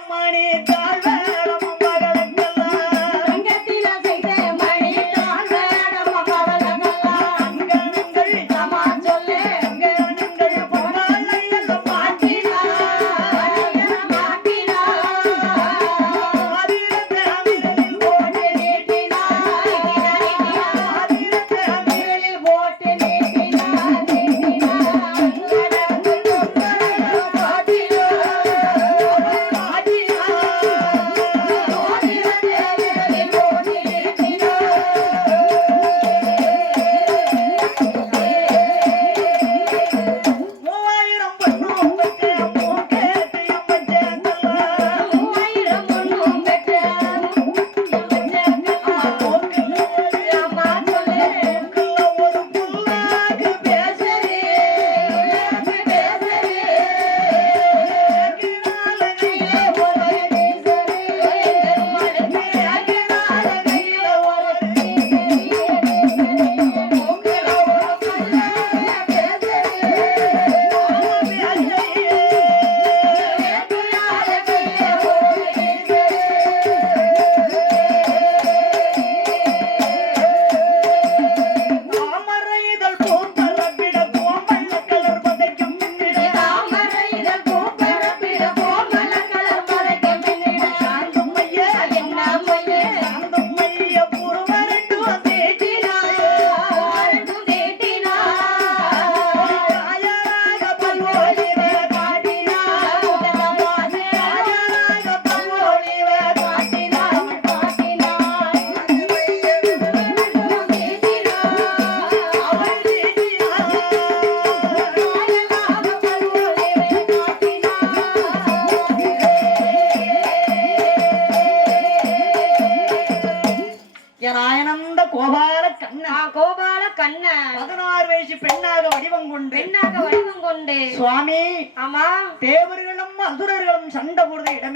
அம்மா நீ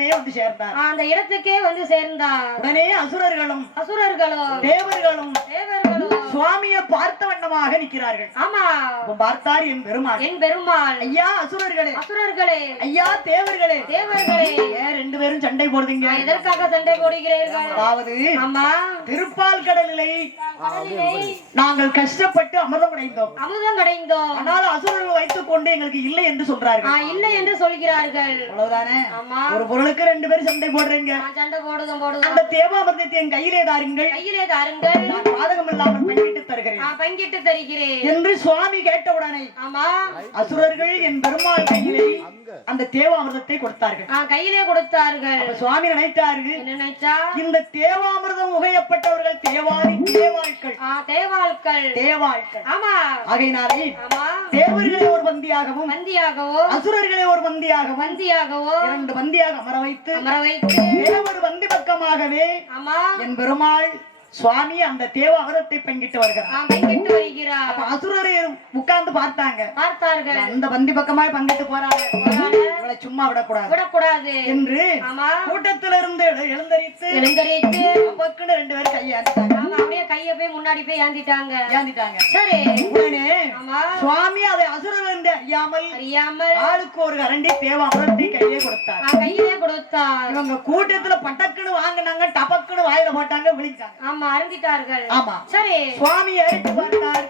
இடமே வந்து சேர்ந்தார் அந்த இடத்துக்கே வந்து சேர்ந்தார். உடனே அசுரர்களும் அசுரர்களோ தேவர்களும் தேவர்களோ சுவாமியை பார்த்த வண்ணமாக நிற்கிறார்கள். ஆமா. பார்த்தார் என் பெருமாள். என் பெருமாள். ஐயா அசுரர்களே. அசுரர்களே. ஐயா தேவர்களே. தேவர்களே. ஏன் ரெண்டு பேரும் சண்டை போடுறீங்க? எதற்காக சண்டை போடுகிறீர்கள்? அதாவது ஆமா திருப்பால் கடலிலே நாங்கள் கஷ்டப்பட்டு அமிர்தம் அடைந்தோம் அமுதம் அடைந்தோம் ஆனால் அசுரர்கள் வைத்துக் கொண்டு எங்களுக்கு இல்லை என்று சொல்றார்கள். இல்லை என்று சொல்கிறார்கள். அவ்வளவுதானே? ஆமா ஒரு பொருளுக்கு ரெண்டு பேரும் சண்டை போடுறீங்க. சண்டை போடுதும் போடுதும் அந்த தேவாமிர்தத்தை என் கையிலே தாருங்கள். கையிலே தாருங்கள். பாதகம் இல்லாமல் பங்கிட்டு தருகிறேன் நான் பங்கிட்டு தருகிறேன் என்று சுவாமி கேட்டவுடனே ஆமா. அசுரர்கள் என் பெருமாள் கையிலே அந்த தேவாமிர்தத்தை கொடுத்தார்கள். ஆ, கையிலே கொடுத்தார்கள். சுவாமி நினைத்தார்கள் என்ன நினைச்சா? இந்த தேவாமிர்தம் உகையப்பட்டவர்கள் தேவாதி தேவாட்கள் ஆ, தேவாள்கள். தேவாட்கள் ஆமா. ஆகையினாலே ஆமா. தேவர்களை ஒரு பந்தியாகவும் வந்தியாகவோ? அசுரர்களை ஒரு பந்தியாகவும் வந்தியாகவோ? இரண்டு பந்தியாக அமர வைத்து அமர வைத்து தேவர் வந்தி பக்கமாகவே ஆமா. என் பெருமாள் சுவாமி அந்த தேவ அவரத்தை பங்கிட்டு வருகிறார். அசுரரை உட்கார்ந்து பார்த்தாங்க. பார்த்தார்கள். அந்த பந்தி பக்கமாய் பங்கிட்டு போறாங்க. இவளை சும்மா விடக்கூடாது. விடக்கூடாது. என்று கூட்டத்திலிருந்து எழு- எழுந்தரித்து எழுந்தரித்து ரெண்டு பேரும் கையாண்டாங்க ஆமா அப்படியே கைய போய் முன்னாடி போய் ஏந்திட்டாங்க. ஏந்திட்டாங்க. சரி. உடனே ஆமா. சுவாமி அதை அசுரர் என்று அறியாமல் அறியாமல் ஆளுக்கு ஒரு கரண்டி தேவ அமரத்தை கையே கொடுத்தார். ஆ, கையிலே கொடுத்தார். இவங்க கூட்டத்துல பட்டக்குன்னு வாங்கினாங்க டபக்குன்னு வாயில போட்டாங்க விழிச்சாங்க. ஆமா அறிஞ்சிட்டார்கள் ஆமா. சரி. சுவாமி பார்த்தார்.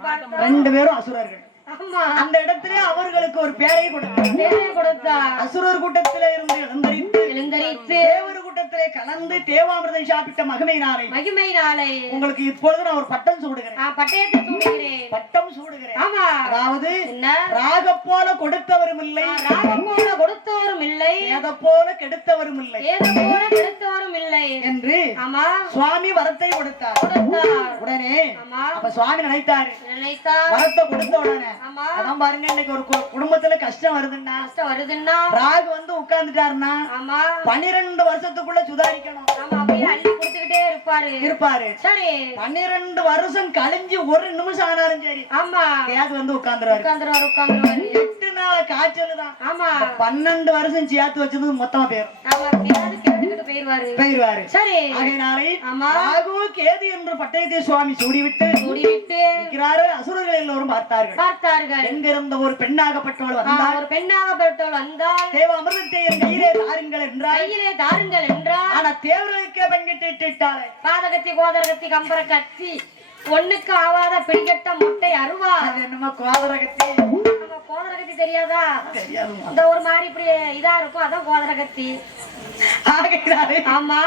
பார்த்தா ரெண்டு பேரும் அசுரர்கள். ஆமா. அந்த இடத்திலே அவர்களுக்கு ஒரு பேரை கொடுத்தார். தேவை கொடுத்தார். அசுரர் கூட்டத்திலே இருந்து எழுந்தரித்து எழுந்தரித்து தேவர் கூட்டத்திலே கலந்து தேவாமிர்தம் சாப்பிட்ட மகிமையினாரை மகிமை நாளை. உங்களுக்கு இப்பொழுது நான் ஒரு பட்டம் சூடுகிறேன். பட்டயத்தை தூங்குகிறேன் பட்டம் சூடுகிறேன். ஆமா. அதாவது என்ன? ராக போல கொடுத்தவரும் இல்லை. ராகம் போல கொடுத்தவரும் இல்லை. ஏத போல கெடுத்தவரும் இல்லை. ஏதோ போல கெடுத்தவரும் இல்லை. என்று ஆமா. சுவாமி வரத்தை கொடுத்தார். உடனே அப்ப சுவாமி நினைத்தாரு. நினைத்தார். வரத்தை கொடுத்த உடனே. ஆமா. அதான் பாருங்க இன்னைக்கு ஒரு குடும்பத்துல கஷ்டம் வருதுன்னா. கஷ்டம் வருதுன்னா. ராகு வந்து உட்கார்ந்துட்டாருன்னா. ஆமா. பன்னிரெண்டு வருஷத்துக்குள்ள சுதாரிக்கணும். இருப்பாரு. இருப்பாரு. சரி. பன்னிரெண்டு வருஷம் கழிஞ்சு ஒரு நிமிஷம் ஆனாலும் சரி. ஆமா. கேது வந்து உட்கார்ந்துருவாரு உட்காந்துருவாரு உட்காந்துருவாரு. எட்டு நாள் காய்ச்சல் தான் ஆமா. பன்னெண்டு வருஷம் சேர்த்து வச்சது மொத்தமா பேரும் போயிருவாரு. சரி. ராகு கேது என்று பட்டயத்தை சுவாமி சூடிவிட்டு மூடிவிட்டு இருக்கிறாரு அசுரர்கள் எல்லோரும் பார்த்தார்கள். பார்த்தார்கள். எங்கிருந்த ஒரு பெண்ணாகப்பட்டவள் வந்தாள். ஒரு பெண்ணாக பெற்றவள் வந்தால் தேவ அமிர்தத்தை என் கையிலே தாருங்கள் என்றால் கையிலே தாருங்கள் என்றால் ஆனா தேவர்களுக்கே பங்கிட்டு பாதகத்தி கோதரகத்தி கம்பர கத்தி ஒண்ணுக்கு ஆவாத பிடிக்கட்ட முட்டை அருவா. அது என்னமோ கோதரகத்தி நம்ம கோதரகத்தி தெரியாதா? இந்த ஒரு மாதிரி இப்படி இதா இருக்கும் அதான் கோதரகத்தி ஆமா.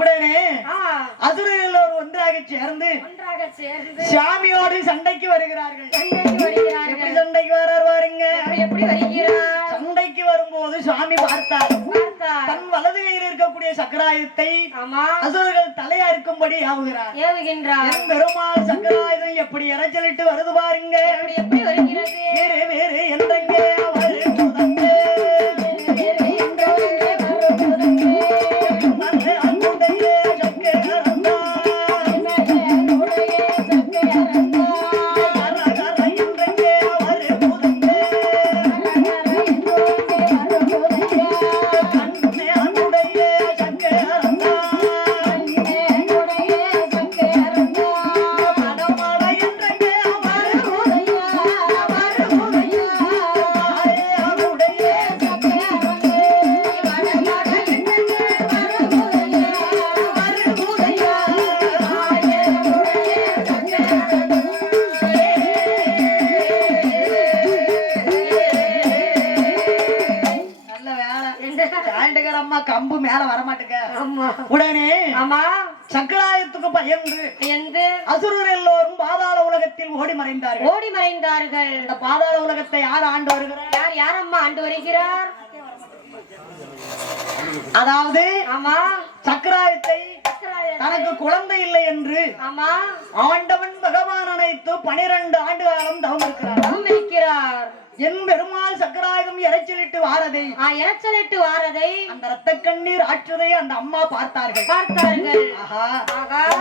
உடனே அசுரர்கள் ஒரு ஒன்றாக சேர்ந்து ஒன்றாக சேர்ந்து சாமியோடு சண்டைக்கு வருகிறார்கள். சண்டைக்கு எப்படி வருகிறார்கள் சண்டைக்கு வரார் பாருங்க. எப்படி வருகிறார்? சண்டைக்கு வரும்போது சுவாமி பார்த்தார். இருக்கக்கூடிய சக்கராயுதத்தை ஆமா. அசுரர்கள் தலையா இருக்கும்படி என் பெருமாள் சக்கராயுதம் எப்படி இறைச்சலிட்டு வருது பாருங்க. எப்படி எப்படி வருகிறது மேல வர மாட்டேங்க உடனே ஆமா. சக்கராயத்துக்கு பயந்து எந்த அசுரர் எல்லோரும் பாதாள உலகத்தில் ஓடி மறைந்தார்கள். ஓடி மறைந்தார்கள். இந்த பாதாள உலகத்தை யார் ஆண்டு வருகிறார்? யார் யாரம்மா ஆண்டு வருகிறார்? அதாவது ஆமா. சக்கராயத்தை சக்கராய- தனக்கு குழந்தை இல்லை என்று ஆமா. ஆண்டவன் பகவான் அனைத்து பனிரெண்டு ஆண்டு காலம் தவம் இருக்கிறார். இருக்கிறார். என் பெருமாள் சக்கராயுதம் இறைச்சலிட்டு வாரதை. ஆ, இரைச்சலிட்டு வாரதை. அந்த ரத்த கண்ணீர் ஆற்றுதை அந்த அம்மா பார்த்தார்கள். பார்த்தார்கள்.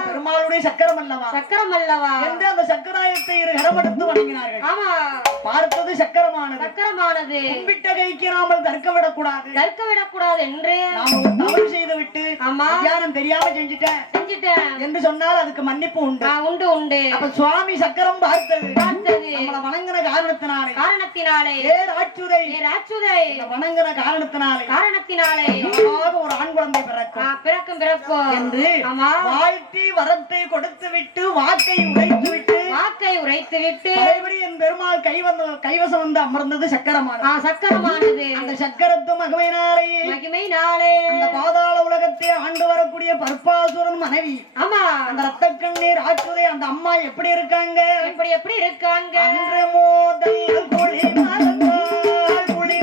பெருமாளுடைய சக்கரம் அல்லவா? சக்கரம் அல்லவா? என்று அந்த சக்கராயத்தை இரு கரமெடுத்து வணங்கினார்கள். ஆமா. பார்த்தது சக்கரமானது. சக்கரமானது. கும்பிட்ட கைக்கு நாமல் தர்க்க விடக்கூடாது. கற்க விடக்கூடாது என்று. நாம தவறு செய்து விட்டு ஆமா. தியானம் தெரியாம செஞ்சுட்டேன். செஞ்சுட்டேன். என்று சொன்னால் அதுக்கு மன்னிப்பு உண்டு. உண்டு உண்டு. அப்ப சுவாமி சக்கரம் பார்த்தது. நம்மள வணங்கின காரணத்தினாலே. காரணத்தினாலே. ஏ ராட்சுதை இந்த வணங்கின காரணத்தினாலே. காரணத்தினாலே. ஒரு ஆண் குழந்தை பிறக்கும். பிறக்கும் பிறக்கும். என்று வாழ்த்தி வரத்தை கொடுத்து விட்டு வாக்கை உடைத்து விட்டு வாக்கை உரைத்து விட்டு பழையபடி என் பெருமாள் கை வந்து கைவசம் வந்து அமர்ந்தது சக்கரமானது. சக்கரமானது. அந்த சக்கரத்து மகமையினாலே மகிமை நாளே அந்த பாதாள உலகத்தை ஆண்டு வரக்கூடிய பர்பாசுரன் மனைவி. ஆமா. அந்த ரத்த கண்ணீர் ஆற்றுதை அந்த அம்மா எப்படி இருக்காங்க? எப்படி எப்படி இருக்காங்க? அன்று மோதல் குழி மறந்தாள் குழி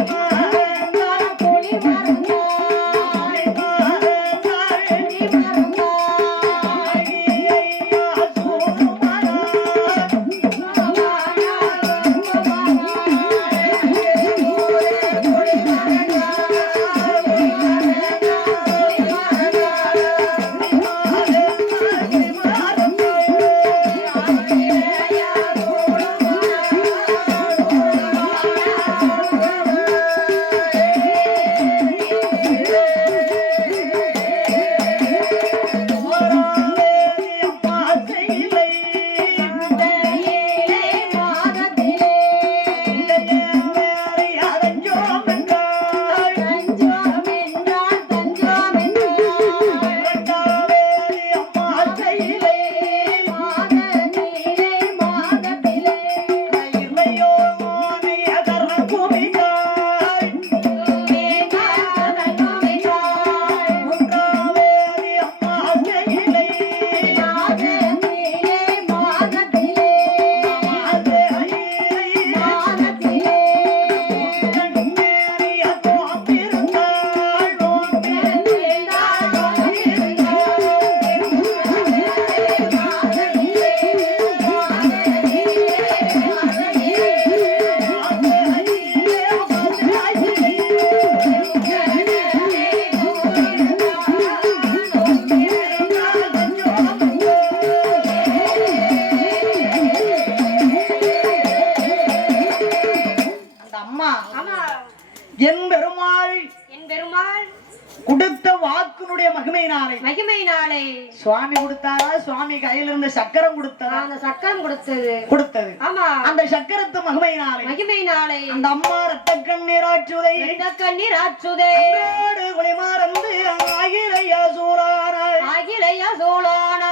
அம்மா ரத்த கண்ணீராற்றுவதை இந்த கண்ணீர் ஆச்சுதே நாடு குளிமாறந்து ஆகிரையா சூறானாள் அகிலையா சோழானா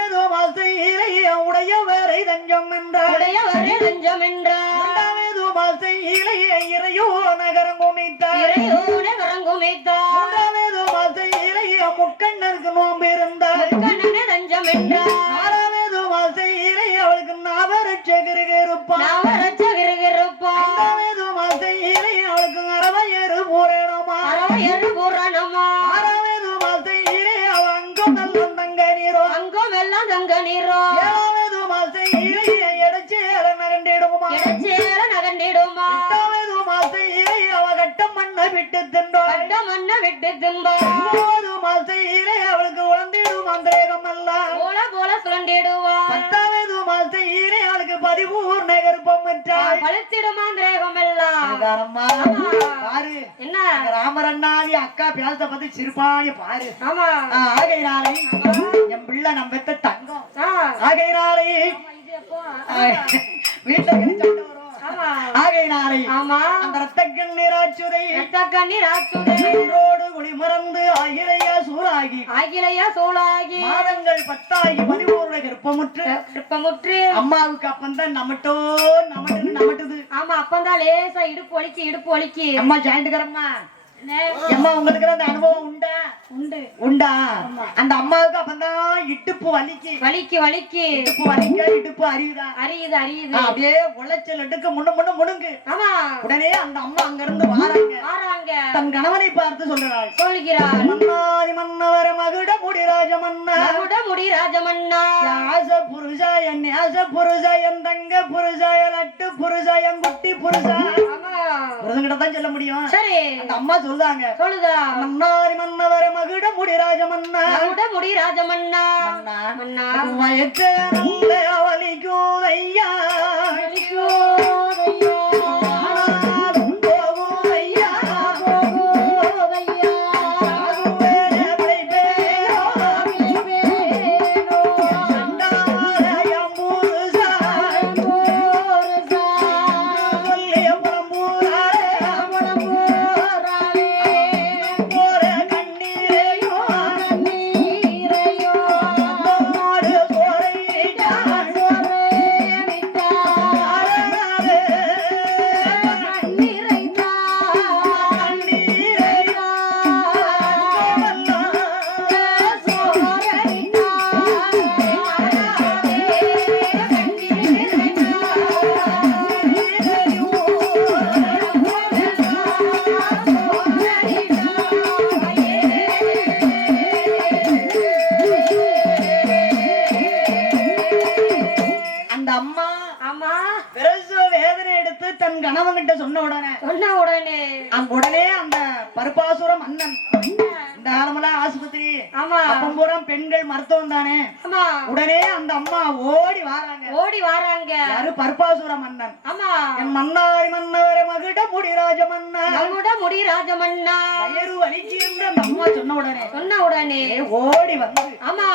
ஏதோ மாசையிலே உடையவரை தஞ்சம் என்றாள் உடையவரே லஞ்சம் என்றார் மாசையிலே இறையோ நகரம் குமித்தாள். இறையோனே வரங்குமைத்தார் மூன்றாவது மாசையிலே முக்கண்ணருக்கு நோம்பு இருந்தாள். கண்ணனே லஞ்சம் என்றார் ஆறாவது மாசையிலே அவளுக்கு நாவரட்சகருக்கு ஐந்தாவது பதிமூர்ண கர்ப்பம் பழுத்திடுமா திரேகம் பாரு. என்ன? ராமரண்ணாவி அக்கா பேச பத்தி சிறுபாணி பாரு. ஆமா. ஆகையினாலே என் பிள்ளை நம்ம தங்கம். ஆகையினாலே வீட்டுல சண்டை ஆகையினாலே ஆமா. அந்த ரத்த கண்ணீராச்சுதை ரத்த கண்ணீர் ஆச்சுதே ஊரோடு குடி மறந்து ஆகிரையா சூறாகி ஆகிலையா சோளாகி மாதங்கள் பத்தாகி பதிமூணு கர்ப்பமுற்று கிருப்பமுற்று. அம்மாவுக்கு அப்பந்தான் நமட்டோ நமட்டு நமட்டுது. ஆமா அப்பந்தான் லேசா இடுப்பு வலிக்கு இடுப்பு வலிக்கு. அம்மா ஜாயிண்ட்டுக்கிறம்மா என்ன? அம்மா உங்களுக்கு அந்த அனுபவம் உண்டா? உண்டு. உண்டா? அந்த அம்மாவுக்கு அப்பந்தான் இடுப்பு வலிக்கு. வலிக்கு வலிக்கு. இடுப்பு வலிக்க இடுப்பு அறியுதா அறியுது அறியுது அப்படியே உளைச்சல் எடுக்க முன்ன முன்ன முடுங்கு ஆமா. உடனே அந்த அம்மா அங்க இருந்து வாராங்க. வாராங்க. தன் கணவனை பார்த்து சொல்றாள் சொல்கிறார் மன்னாதி மன்னவர மகுட முடிராஜ மன்னா மகுட முடி ராஜமன்னா. யாச புருஷா என் யாச புருஷா என் தங்க புருஷா என் அட்டு புருஷா என் குட்டி புருஷா. ஆமா. புருஷன்கிட்ட தான் சொல்ல முடியும். சரி. அந்த அம்மா சொல்றாங்க சொல்லுதா? மன்னாரி மன்னவர மகுட முடிராஜ மன்னா மகுட முடி ராஜமன்னா. மன்னா. மன்னா. வயற்ற நல்ல வலிக்கும் ஐயா மன்னன். ஆமா. என் மன்னாரி மன்னவர மகிட முடிராஜ மன்னா நம்முட முடி ராஜமன்னா சொன்ன உடனே. சொன்ன உடனே. ஓடி வந்து. ஆமா.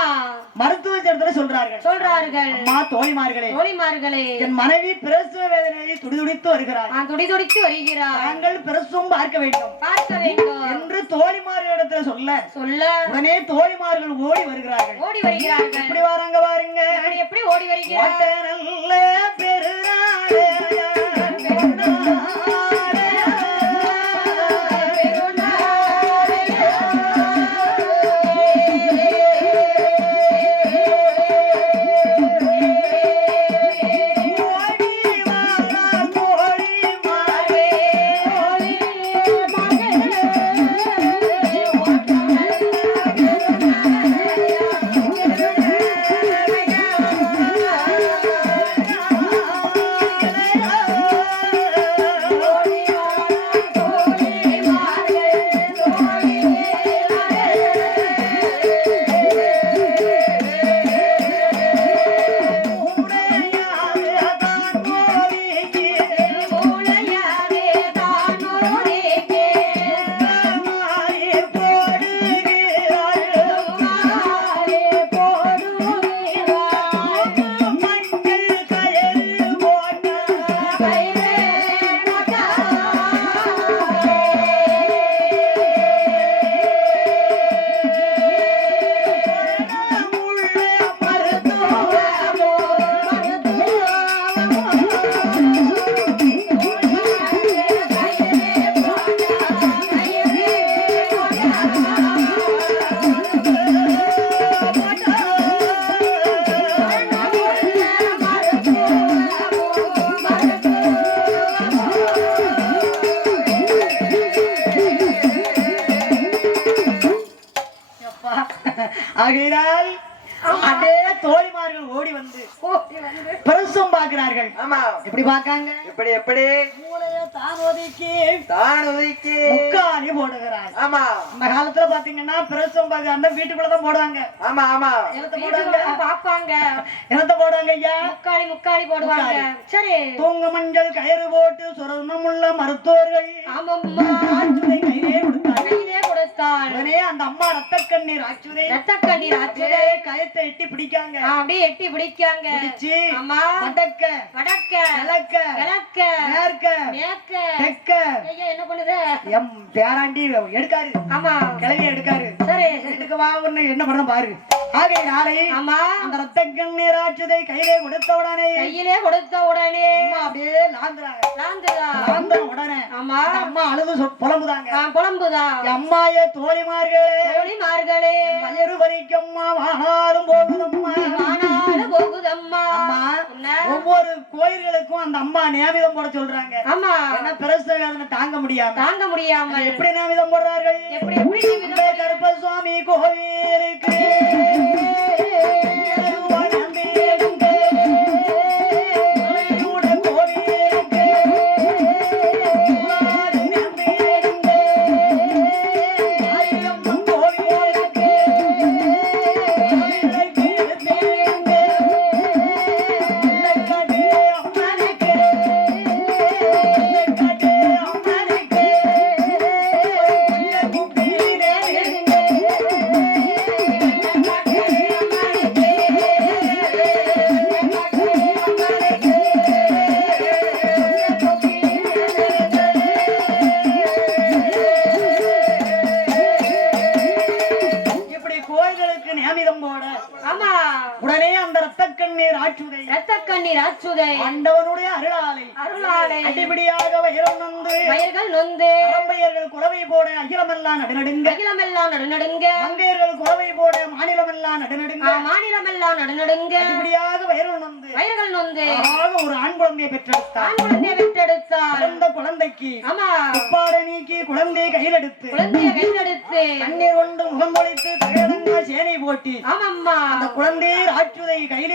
மருத்துவ இடத்துல சொல்றார்கள். சொல்றார்கள். அம்மா தோழிமார்களே தோழிமார்களே. என் மனைவி பிரசவ வேதனையை துடிதுடித்து வருகிறார் நான் துடி துடித்து வருகிறார் தாங்கள் பிரசவம் பார்க்க வேண்டும். பார்க்க வேண்டும். என்று தோழிமார்களிடத்துல சொல்ல. சொல்ல. உடனே தோழிமார்கள் ஓடி வருகிறார்கள். ஓடி வருகிறார்கள். எப்படி வராங்க பாருங்க எப்படி ஓடி வருகிறார்? நல்ல பெருநாளே, ஓடி ஆகையினால் அதே தோழிமார்கள் ஓடி வந்து பிரசவம் பார்க்கிறார்கள். ஆமா. எப்படி பார்க்காங்க எப்படி எப்படி? தான் ஒதுக்கி தான் ஒதுக்கி முக்காலி போடுகிறார் ஆமா. அந்த காலத்துல பாத்தீங்கன்னா பிரசவம் பார்க்கறாங்க வீட்டுக்குள்ளதான் போடுவாங்க. ஆமா ஆமா. என்னத்த போடுவாங்க? பாப்பாங்க. என்னத்த போடுவாங்க ஐயா? முக்காளி முக்காளி போடுவாங்க. சரி. தூங்க மஞ்சள் கயிறு போட்டு சுரந்தமுள்ள மருத்துவர்கள் ஆமாம்மா. ஆற்றுதை கையிலே கொடுத்தார்கள் கையிலே கொடுத்தாள் உடனே அந்த அம்மா ரத்த கண்ணீர் ஆச்சுதே ரத்த கண்ணீர் ஆச்சுதே கயத்தை எட்டி பிடிக்காங்க. அப்படியே எட்டி பிடிக்காங்க. பிடிச்சு ஆமா. வடக்க வடக்க கிழக்க கிழக்க மேற்க என்ன பண்ணுது? எம் பேராண்டி எடுக்காரு. ஆமா. கிளவி எடுக்காரு. சரி. வீட்டுக்கு வா என்ன பண்ண பாரு. ஆகை நாளை ஆமா. அந்த ரத்த கண்ணீர் ஆச்சுதை கையிலே கொடுத்த உடனே கையிலே கொடுத்த உடனே அம்மா அப்படியே லாந்துறாங்க. லாந்துதா லாந்த உடனே ஆமா. அந்த அம்மா அழுது புலம்புதாங்க. புலம்புதா. அம்மாயே தோழிமார்களே. தோழிமார்களே. வயிறு வரைக்கம்மா வானாலும் போகுதம்மா. ஆனாலும் போகுதம்மா. அம்மா? ஒவ்வொரு கோயில்களுக்கும் அந்த அம்மா நியமிதம் போட சொல்றாங்க. ஆமா. ஏன்னா பெருசு வேதனை தாங்க முடியாம. தாங்க முடியாமல் எப்படி நியமிதம் போடுறார்கள்? எப்படி எப்படி நீ இந்த கருப்பசுவாமி Yay!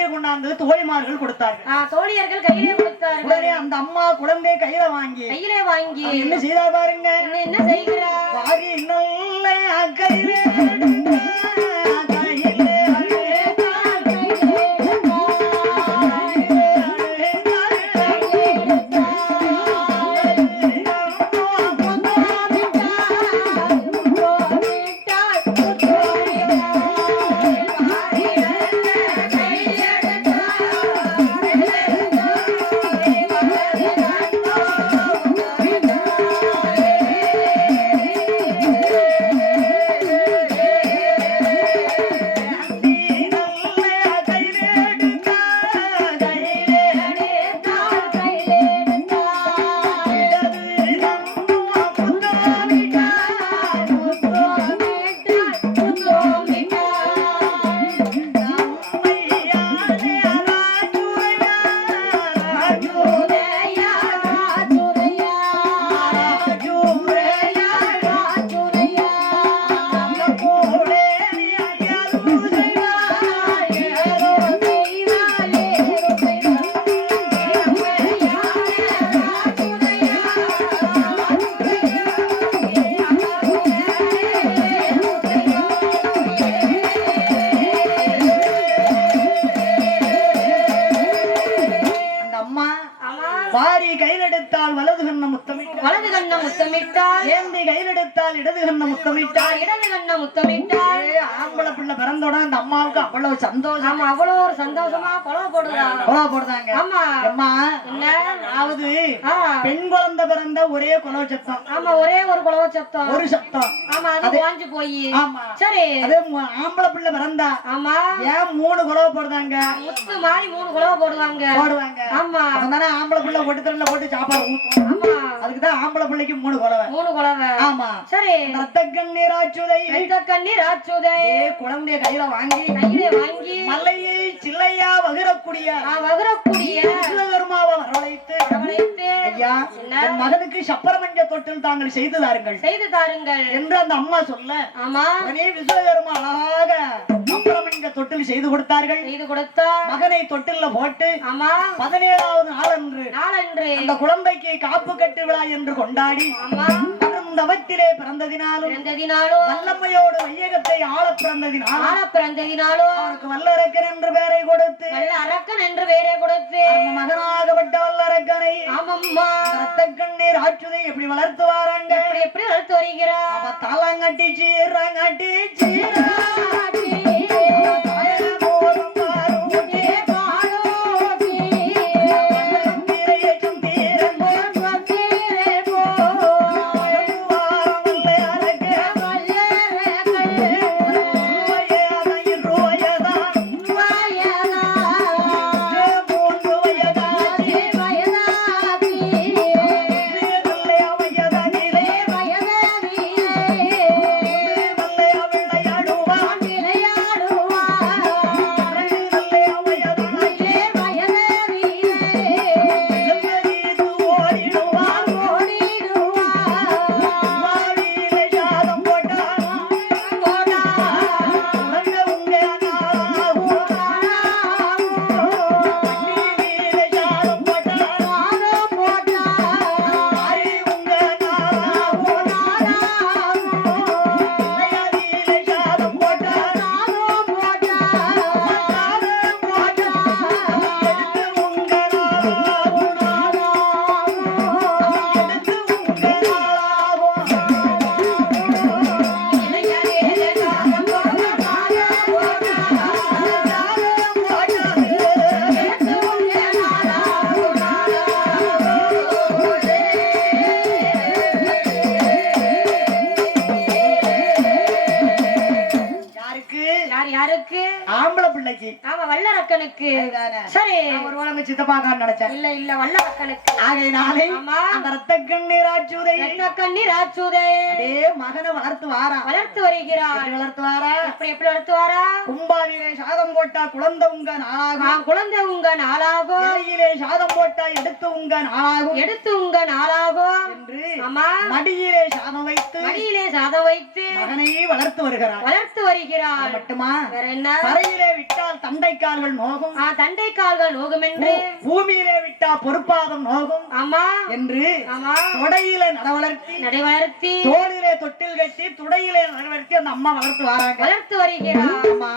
கையிலே கொண்டாந்து தோழிமார்கள் கொடுத்தார்கள். தோழியர்கள் கையிலே கொடுத்தார்கள். உடனே அந்த அம்மா குழந்தையை கையில வாங்கி கையிலே வாங்கி என்ன செய்தா பாருங்க? என்ன செய்கிறா வாரி கையிலே. அதாவது பெண் குழந்தை பிறந்த ஒரே கொலவு சத்தம் ஆமா ஒரே ஒரு குலவ சத்தம் ஒரு சத்தம் ஆமா அது வாஞ்சு போய். சரி. அதே ஆம்பளை பிள்ளை பிறந்தா ஆமா. ஏன் மூணு குலவு போடுதாங்க முத்து மாதிரி மூணு குலவ போடுவாங்க. போடுவாங்க. ஆமா. அதனால ஆம்பளை பிள்ளை ஒட்டு தரல போட்டு சாப்பாடு ஊத்தும் ஆமா. அதுக்குதான் ஆம்பளை பிள்ளைக்கு மூணு குலவை. மூணு குலவை. ஆமா. சரி. ரத்த கண்ணீர் ஆச்சுதை. ரத்த கண்ணீர் ஆச்சுதை குழந்தைய கையில வாங்கி கையிலே வாங்கி மல்லையை சில்லையா வகிரக்கூடிய வகுரக்கூடிய சிவபெருமாவை வரவழைத்து அரவணைத்து ஐயா என் மகனுக்கு சப்பரமஞ்ச தொட்டில் தாங்கள் செய்து தாருங்கள். செய்து தாருங்கள். என்று அந்த அம்மா சொல்ல ஆமா. உடனே விஸ்வகர்மா அழகாக சப்பரமஞ்ச தொட்டில் செய்து கொடுத்தார்கள். செய்து கொடுத்தா மகனை தொட்டில்ல போட்டு ஆமா. பதினேழாவது நாளன்று நாளன்று அந்த குழந்தைக்கு காப்பு கட்டு விழா என்று கொண்டாடி ஆமா. அவரும் தவத்திலே பிறந்ததினாலும் பிறந்ததினாலும் வல்லமையோடு வையகத்தை ஆள பிறந்ததினாலும் ஆன பிறந்ததினாலும் அவருக்கு வல்லரக்கன் என்று பெயரை கொடுத்து அரக்கன் என்று வேறே கொடுத்து மகனாகப்பட்ட வல்லரக்கனை ஆமம்மா. ரத்த கண்ணீர் ஆற்றுதை எப்படி வளர்த்து வாராங்க எப்படி வளர்த்து வருகிறா அவ தாளங்கட்டி சீரங்கட்டி சீரா. சித்தப்பாக்கான்னு நினைச்சேன். இல்ல இல்ல வல்லரக்கனுக்கு ஆகையினாலே ஆமா. அந்த ரத்த கண்ணீர் ஆச்சுதை. ரத்த கண்ணீர் ஆச்சுதே. அதே மகனை வளர்த்து வாரா. வளர்த்து வருகிறார். வளர்த்து வாரா? எப்படி எப்படி வளர்த்து வாரா? கும்பாவிலே சாதம் போட்டா குழந்தை உங்க நாளாகும். குழந்தை உங்க நாளாகும். இலையிலே சாதம் போட்டா எடுத்து உங்க நாளாகும். எடுத்து உங்க நாளாகும். என்று ஆமா. மடியிலே சாதம் வைத்து மடியிலே சாதம் வைத்து மகனையே வளர்த்து வருகிறார். வளர்த்து வருகிறார். மட்டுமா? வேற என்ன? தரையிலே விட்டால் தண்டை கால்கள் நோகும். ஆ, தண்டை கால்கள் நோகும் என்று பூமியிலே விட்டா பொறுப்பாதம் நோகும் ஆமா. என்று தொடையிலே நடவளர்த்தி நடை வளர்த்தி தோளிலே தொட்டில் கட்டி துடையிலே நடவடிக்கை அந்த அம்மா வளர்த்து வராங்க. வளர்த்து வருகிறார் ஆமா.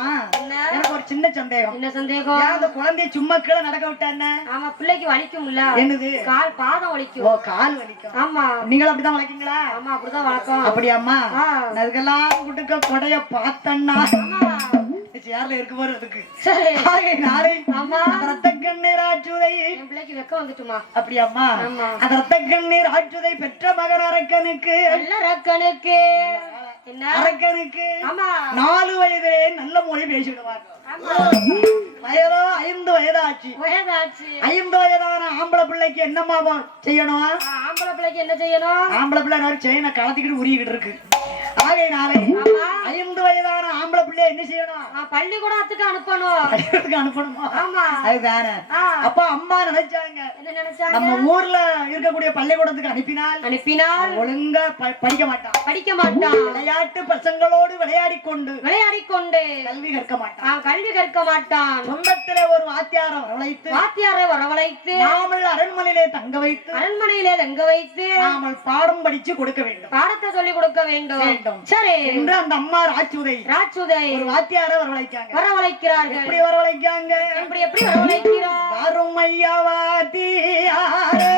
எனக்கு ஒரு சின்ன சந்தேகம். என்ன சந்தேகம்? அந்த குழந்தைய சும்மா கீழே நடக்க விட்டானே ஆமா பிள்ளைக்கு வலிக்கும்ல. என்னது? கால் பாதம் ஓ வலிக்கும் கால் வலிக்கும். ஆமா. நீங்களும் அப்படிதான் வலிக்கீங்களா ஆமா அப்படிதான் வழக்கம் அப்படியாம்மா. அதுக்கெல்லாம் குடுக்க கொடைய பார்த்தன்னா சேர்ல இருக்கு பாரு அதுக்கு. சரி. நாளை ஆமா ரத்த கண்ணீர் ஆற்றுதை என் பிள்ளைக்கு வெக்க வந்துட்டுமா? அப்படியாம்மா அந்த ரத்த கண்ணீர் ஆற்றுதை பெற்ற மகன் அரக்கனுக்கு. நல்ல அரக்கனுக்கு. ஆமா. நாலு வயதே நல்ல மொழி பேசிடுவாங்க. வயதோ ஐந்து வயதாச்சு. வயதாச்சு. ஐந்து வயதான ஆம்பளை பிள்ளைக்கு என்னம்மா செய்யணும்? ஆம்பளை பிள்ளைக்கு என்ன செய்யணும்? ஆம்பளை பிள்ளை செயினை கலத்திக்கிட்டு உருகிட்டு இருக்கு. ஆகையினாலே ஆமா ஐந்து வயதான ஆம்பளை பிள்ளை என்ன செய்யணும்? பள்ளிக்கூடத்துக்கு அனுப்பணும். படிக்கிறதுக்கு அனுப்பணுமா? ஆமா. அதுதானே ஆ, அப்ப அம்மா நினைச்சாங்க. என்ன நினைச்சாங்க? நம்ம ஊர்ல இருக்கக்கூடிய பள்ளிக்கூடத்துக்கு அனுப்பினால் அனுப்பினால் ஒழுங்கா படிக்க மாட்டான். படிக்க மாட்டான். விளையாட்டு பசங்களோடு விளையாடி கொண்டு விளையாடிக் கொண்டு கல்வி கற்க மாட்டான். கல்வி கற்க மாட்டான். சொந்தத்திலே ஒரு வாத்தியாரம் வரவழைத்து வாத்தியாரை வரவழைத்து நாமல் அரண்மனையிலே தங்க வைத்து அரண்மனையிலே தங்க வைத்து நாமல் பாடம் படிச்சு கொடுக்க வேண்டும். பாடத்தை சொல்லி கொடுக்க வேண்டும். வேண்டும். சரி. என்று அந்த அம்மா ராஜுதை ராச்சுதை ஒரு வாத்தியார வரவழைக்காங்க. வரவழைக்கிறார்கள். எப்படி வரவழைக்காங்க? எப்படி எப்படி வரவழைக்கிறார்? வரும் ஐயா வாத்தியாரே.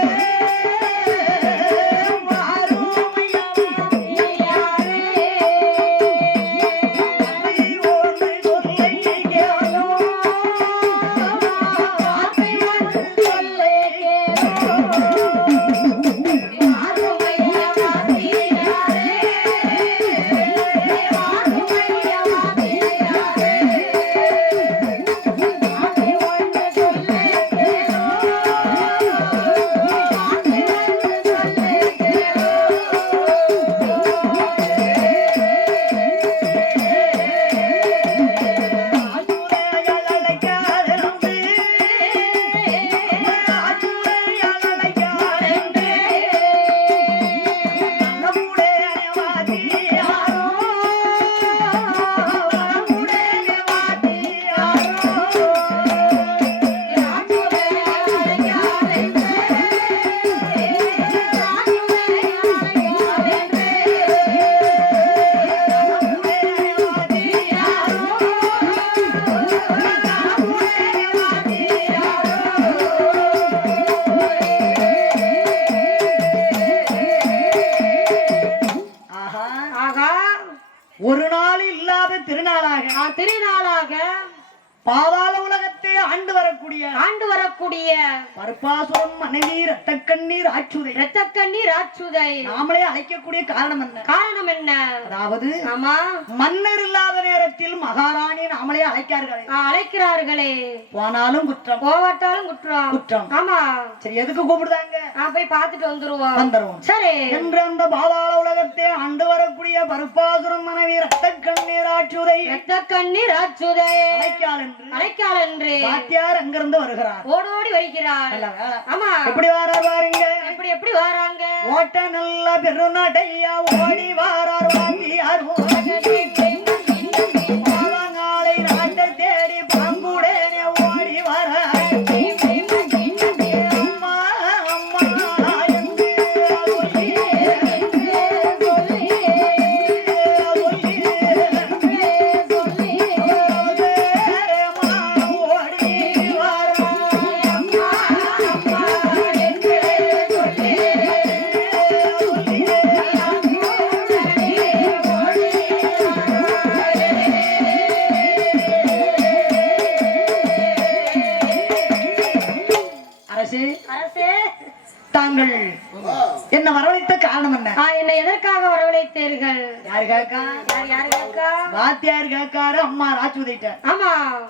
ஆமா. மன்னர் இல்லாத நேரத்தில் மகாராணி நாமளே அழைக்கார்களே ஆ, அழைக்கிறார்களே. போனாலும் குற்றம். போவாட்டாலும் குற்றம். குற்றம். ஆமா. சரி எதுக்கு கூப்பிடுதாங்க? நான் போய் பார்த்துட்டு வந்துருவோம். வந்துருவோம். சரி. என்று அந்த பாதாள உலகத்தை ஆண்டு வரக்கூடிய பருப்பாசுரம் மனைவி ரத்த கண்ணீர் ஆச்சுதை இரத்த கண்ணீர் ஆச்சுதை அழைக்கால் என்று அழைக்கால் என்று வாத்தியார் அங்கிருந்து வருகிறார். ஓடோடி வருகிறார். ஆமா. எப்படி வாரார் பாருங்க. எப்படி எப்படி வராங்க? ஓட்ட நல்ல பெருநடையா ஓடி வாரார் வாத்தியார். ಯಾರು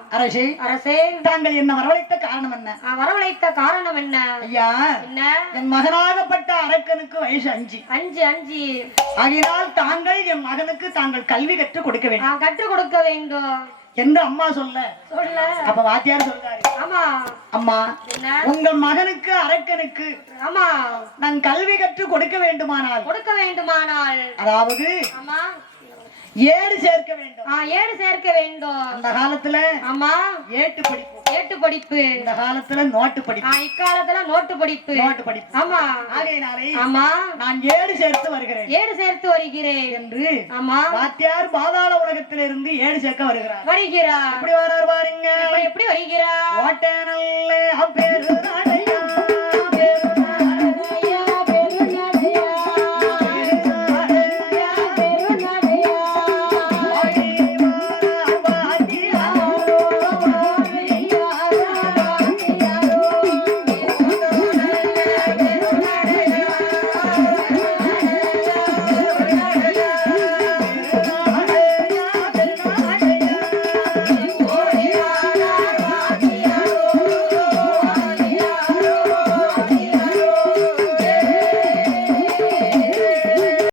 அரசே அரசே தாங்கள் என்ன வரவழைத்த காரணம் என்ன? வரவழைத்த காரணம் என்ன? ஐயா என்ன? என் மகனாகப்பட்ட அரக்கனுக்கு வயசு அஞ்சு. அஞ்சு அஞ்சு. ஆகையினால் தாங்கள் என் மகனுக்கு தாங்கள் கல்வி கற்றுக் கொடுக்க வேண்டும். கற்றுக் கொடுக்க வேண்டும். என்று அம்மா சொல்ல? சொல்ல. அப்ப வாத்தியார் சொல்றாரு. ஆமா. அம்மா உங்கள் மகனுக்கு அரக்கனுக்கு ஆமா. நான் கல்வி கற்றுக் கொடுக்க வேண்டுமானால். கொடுக்க வேண்டுமானால். அதாவது ஆமா. ஏடு சேர்க்க வேண்டும். ஏடு சேர்க்க வேண்டும். அந்த காலத்துல ஆமா ஏட்டு படிப்பு. ஏட்டு படிப்பு. இந்த காலத்துல நோட்டு படிப்பு. இக்காலத்துல நோட்டு படிப்பு. நோட்டு படிப்பு. ஆமா ஆகையினாலே ஆமா நான் ஏடு சேர்த்து வருகிறேன். ஏடு சேர்த்து வருகிறேன். என்று ஆமா வாத்தியார் பாதாள உலகத்திலிருந்து ஏடு சேர்க்க வருகிறார். வருகிறார். எப்படி வர்றார் பாருங்க. எப்படி வருகிறார்? ஓட்ட நல்ல பேரு